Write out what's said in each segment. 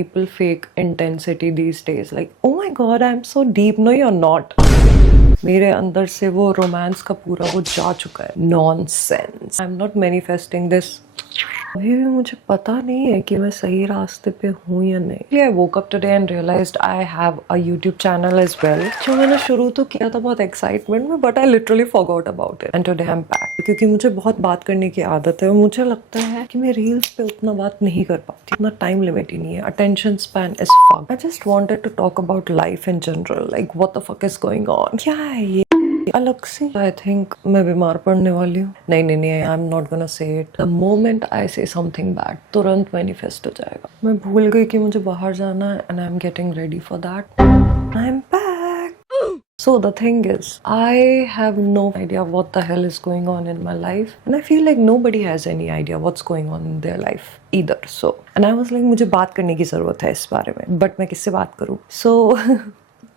People fake intensity these days. Like, oh my god, I'm so deep. No, you're not. मेरे अंदर से वो romance का पूरा वो जा चुका है. Nonsense. I am not manifesting this. अभी भी मुझे पता नहीं है कि मैं सही रास्ते पे हूँ या नहीं. I woke up today and realised I have a YouTube channel as well, जो मैंने शुरू तो किया था बहुत एक्साइटमेंट में, but I literally forgot about it and today I am back. क्योंकि मुझे बहुत बात करने की आदत है और मुझे लगता है कि मैं रील्स पे उतना बात नहीं कर पाती. उतना टाइम लिमिट ही नहीं है. Attention span is fuck. I just wanted to talk about life in general. Like what the fuck is going on. क्या है ये अलग से. आई थिंक मैं बीमार पड़ने वाली हूँ. नहीं, I am not gonna say it. The moment I से समथिंग बैड, तुरंत मैनिफेस्ट हो जाएगा. मैं भूल गई कि मुझे बाहर जाना है and I am getting ready for that. I am back. So the thing is, I have no idea what the hell is going on in my life, and I feel like nobody has any idea what's going on in their life either. So, and I was like, मुझे बात करने की ज़रूरत है इस बारे में, but मैं किससे बात करूँ? So,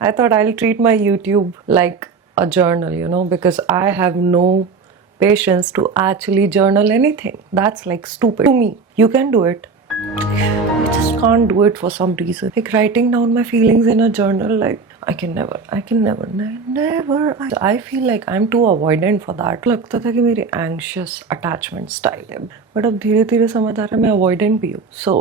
I thought I'll treat my YouTube like a journal, you know, because I have no patience to actually journal anything. That's like stupid to me. You can do it. I just can't do it for some reason. Like writing down my feelings in a journal, like I can never. I feel like I'm too avoidant for that. लगता था कि मेरी anxious attachment style है, but अब धीरे धीरे समझ आ रहा है मैं avoidant भी हूँ. So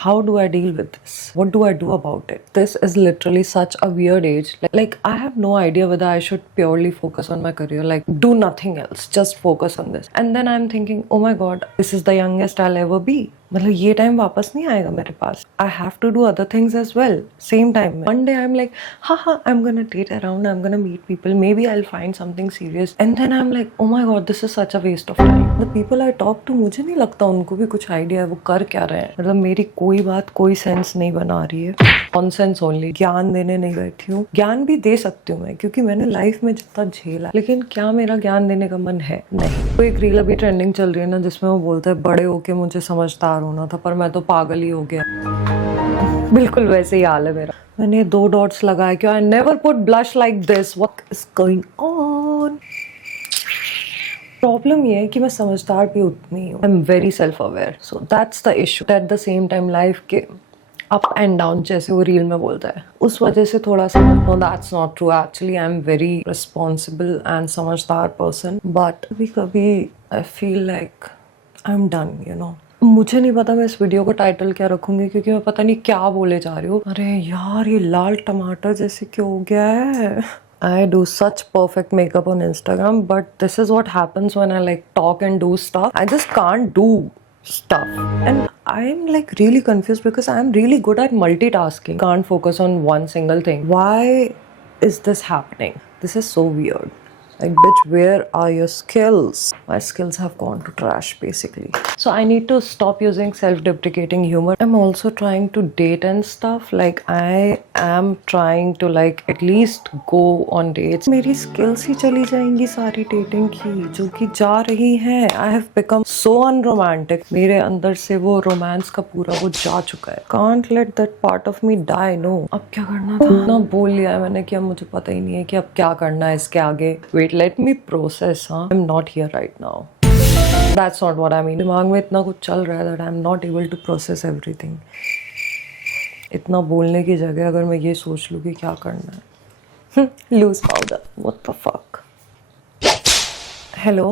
how do I deal with this? What do I do about it? This is literally such a weird age. Like I have no idea whether I should purely focus on my career, like do nothing else, just focus on this. And then I'm thinking, oh my god, this is the youngest I'll ever be. मतलब ये time वापस नहीं आएगा मेरे पास. I have to do other things as well. Same time. One day I'm like, I'm gonna date around, I'm gonna meet people, maybe I'll find something serious. And then I'm like, oh my god, this is such a waste of time. The people I talk to, मुझे नहीं लगता उनको भी कुछ idea है वो कर क्या रहे हैं. मतलब मेरी कोई बात कोई सेंस नहीं बना रही है. Nonsense only. ज्ञान देने नहीं बैठी हूँ. ज्ञान भी दे सकती हूँ मैं, क्योंकि मैंने लाइफ में जितना झेला, लेकिन क्या मेरा ज्ञान देने का मन है? नहीं. तो एक रील अभी ट्रेंडिंग चल रही है ना, जिसमें वो बोलता है बड़े होके मुझे समझदार होना था, पर मैं तो पागल ही हो गया. बिल्कुल वैसे ही हाल है मेरा. मैंने 2 डॉट्स लगाए क्यों? I never put blush like this. What is going on? Problem ये है कि मैं समझदार भी उतनी हूँ. आई am very self aware. So that's the issue. At the same time life के अप एंड डाउन, जैसे वो रील में बोलता है, उस वजह से थोड़ा सा no, that's not true. Actually I am very responsible and समझदार पर्सन, बट कभी कभी I feel like I am done, you know. मुझे नहीं पता मैं इस वीडियो को टाइटल क्या रखूंगी, क्योंकि मैं पता नहीं क्या बोले जा रही हूँ. अरे यार, ये लाल टमाटर जैसे क्यों हो गया है? I do such perfect makeup on Instagram, but this is what happens when I like talk and do stuff. I just can't do stuff. And I'm like really confused because I'm really good at multitasking. Can't focus on one single thing. Why is this happening? This is so weird. Like, bitch, where are your skills? My skills have gone to trash, basically. So I need to stop using self-deprecating humor. I'm also trying to date and stuff. Like, I am trying to like at least go on dates. मेरी skills ही चली जाएंगी सारी dating की, जो कि जा रही हैं. I have become so unromantic. मेरे अंदर से वो romance का पूरा वो जा चुका है. Can't let that part of me die. No. अब क्या करना था? ना बोल लिया है मैंने कि अब मुझे पता ही नहीं है कि अब क्या करना है इसके आगे. Wait, let me process. I'm not here right now. That's not what I mean. दिमाग में इतना कुछ चल रहा है that I'm not able to process everything. इतना बोलने की जगह अगर मैं ये सोच लूँ कि क्या करना है. Loose powder. What the fuck? Hello?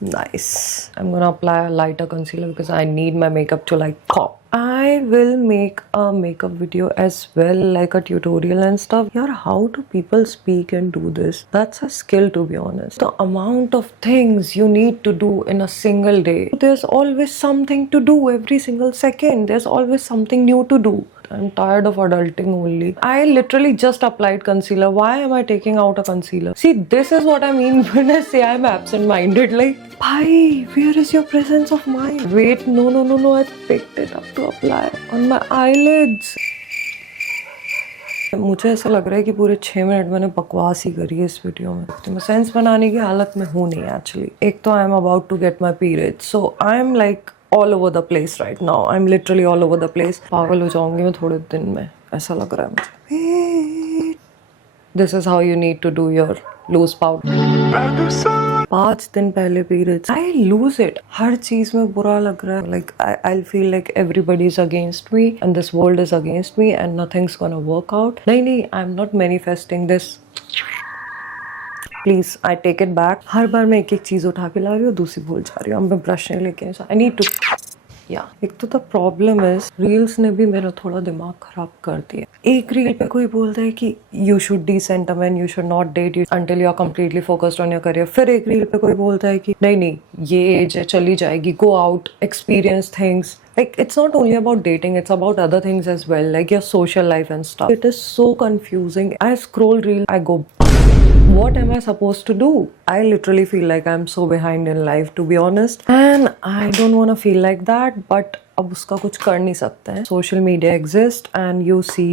Nice. I'm gonna apply a lighter concealer because I need my makeup to like pop. I will make a makeup video as well, like a tutorial and stuff. Yaar, how do people speak and do this? That's a skill, to be honest. The amount of things you need to do in a single day. There's always something to do every single second. There's always something new to do. I'm tired of adulting only. I literally just applied concealer. Why am I taking out a concealer? See, this is what I mean when I say I'm absent-minded. Like, bhai, where is your presence of mind? Wait, no. I picked it up to apply on my eyelids. मुझे ऐसा लग रहा है कि पूरे 6 minute मैंने बकवास ही करी है इस वीडियो में. तो मैं सेंस बनाने की हालत में हूँ नहीं एक्चुअली. एक तो I am about to get my period, so I am like all over the place right now. I'm literally all over the place. पागल हो जाऊंगी मैं थोड़े दिन में, ऐसा लग रहा है मुझे. This is how you need to do your loose powder. 5 दिन पहले पीरियड्स, आई लूज इट। हर चीज में बुरा लग रहा है, like I feel like everybody is against me and this world is against me and nothing's gonna work out. नहीं, I am not manifesting this, please I take it back. हर बार मैं एक एक चीज उठा के ला रही हूँ, दूसरी भूल जा रही हूँ। अब मैं ब्रश नहीं लेके आई नीड टू एक तो द प्रॉब्लम इज रील्स ने भी मेरा थोड़ा दिमाग खराब कर दिया। एक रील पे कोई बोलता है कि you should decent a man, you should not date you until you are completely focused on your career. फिर एक रील पे कोई बोलता है कि नहीं ये एज है, चली जाएगी, go out, experience things. Like it's not only about dating, it's about other things as well, like your social life and stuff. It is so confusing. I scroll reel, I go, what am I supposed to do? I literally feel like I'm so behind in life, to be honest, and I don't want to feel like that, but अब उसका कुछ कर नहीं सकते हैं। Social media exists and you see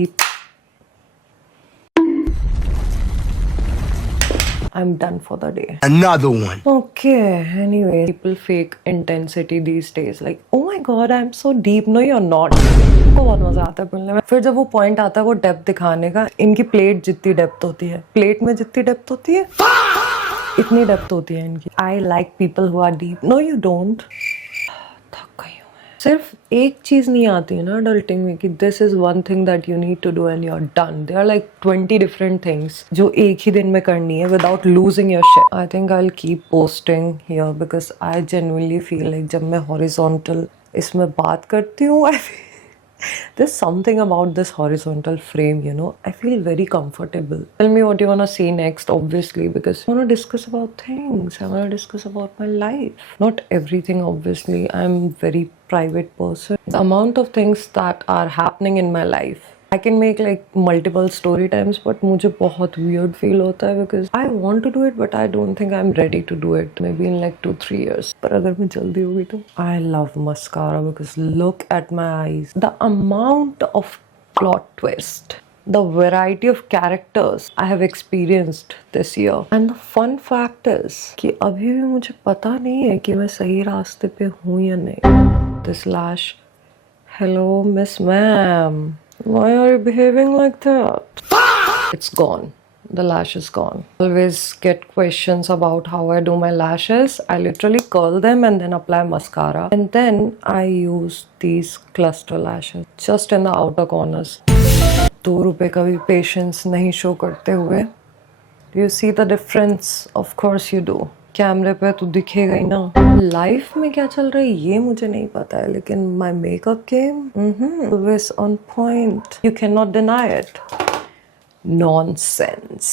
I'm done for the day. Another one. Okay, anyway, people fake intensity these days. Like, oh my god, I'm so deep. No, you're not. को बहुत मजा आता है बोलने में। फिर जब वो पॉइंट आता है वो डेप्थ दिखाने का, इनकी प्लेट जितनी डेप्थ होती है, प्लेट में जितनी डेप्थ होती है इतनी डेप्थ होती है इनकी। I like people who are deep. No you don't. थक गई हूँ मैं। सिर्फ एक चीज नहीं आती है ना अडल्टिंग में कि this is one thing that you need to do and you are done. There are like 20 different things जो एक ही दिन में करनी है without losing your shit. I think I will keep posting here because I genuinely feel like जब मैं horizontal इसमें बात करती हूँ, there's something about this horizontal frame, you know. I feel very comfortable. Tell me what you want to see next, obviously, because I want to discuss about things. I want to discuss about my life. Not everything, obviously. I'm a very private person. The amount of things that are happening in my life, I can make like multiple story times, but मुझे बहुत weird feel होता है because I want to do it, but I don't think I'm ready to do it. Maybe in like 2-3 years. पर अगर मैं जल्दी होगी तो I love mascara because look at my eyes. The amount of plot twist, the variety of characters I have experienced this year, and the fun fact is कि अभी भी मुझे पता नहीं है कि मैं सही रास्ते पे हूँ या नहीं. This lash. Hello, Miss Ma'am. Why are you behaving like that? It's gone. The lash is gone. Always get questions about how I do my lashes. I literally curl them and then apply mascara. And then I use these cluster lashes just in the outer corners. 2 रुपए का भी patience नहीं show करते हुए. Do you see the difference? Of course you do. कैमरे पे तो दिखेगा ही ना। लाइफ में क्या चल रहा है ये मुझे नहीं पता है, लेकिन my makeup game always on point. You can not deny it. Nonsense.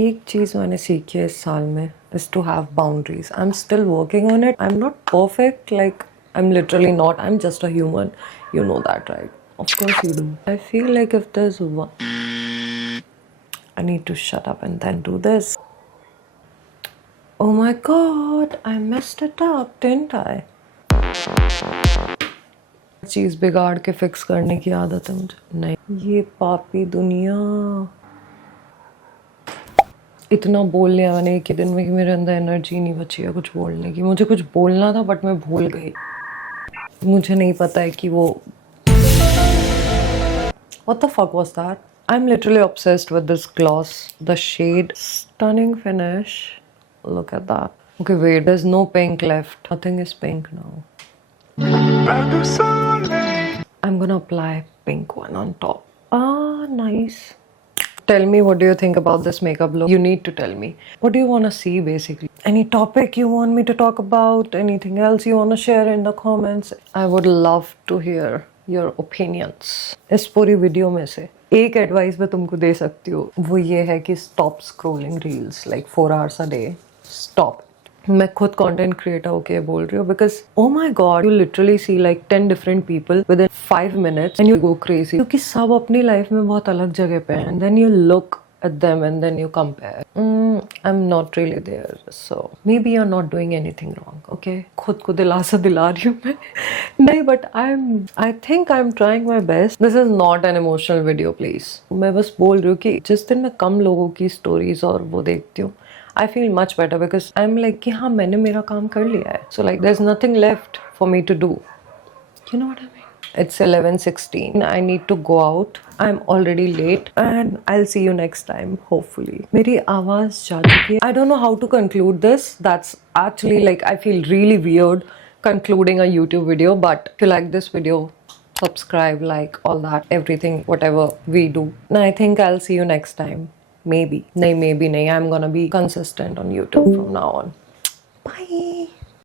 एक चीज मैंने सीखी है इस साल में is to have boundaries. I'm still working on it. I'm not perfect, like I'm literally not. I'm just a human. You know that, right? Of course you do. I feel like if there's one, I need to shut up and then do this. Oh my god, I messed it up, didn't I? चीज बिगाड़ के fix करने की आदत है मुझे। नहीं, ये पापी दुनिया। इतना बोल लिया मैंने एक ही दिन में कि मेरे अंदर एनर्जी नहीं बची है कुछ बोलने की। मुझे कुछ बोलना था बट मैं भूल गई। मुझे नहीं पता है कि वो What the fuck was that? I'm literally obsessed with this gloss. The shade, stunning finish. Look at that. Okay, wait, there's no pink left. Nothing is pink now. I'm gonna apply pink one on top. Ah, nice. Tell me, what do you think about this makeup look? You need to tell me. What do you want to see basically? Any topic you want me to talk about? Anything else you want to share in the comments? I would love to hear your opinions. इस पूरी video में से एक advice मैं तुमको दे सकती हूँ, वो ये है कि stop scrolling reels like 4 hours a day. Stop. मैं खुद कंटेंट क्रिएटर होके बोल रही हूँ because oh my god you literally see like 10 different people within 5 minutes and you go crazy, क्योंकि सब अपनी लाइफ में बहुत अलग जगह पे हैं। Then you look at them and then you compare. I'm not really there, so maybe you're not doing anything wrong, okay? खुद को दिलासा दिला रही हूँ मैं। नहीं, but I think I'm trying my best. This is not an emotional video, please. मैं बस बोल रही हूँ कि जिस दिन मैं कम लोगों की स्टोरीज और वो देखती हूँ, I feel much better because I'm like कि हाँ मैंने मेरा काम कर लिया है. So like there's nothing left for me to do. You know what I mean? It's 11:16. I need to go out. I'm already late and I'll see you next time, hopefully. मेरी आवाज़ जा चुकी है. I don't know how to conclude this. That's actually like I feel really weird concluding a YouTube video, but if you like this video, subscribe, like all that, everything, whatever we do. And I think I'll see you next time. Maybe. Nahi, maybe nahi. I'm gonna be consistent on YouTube from now on.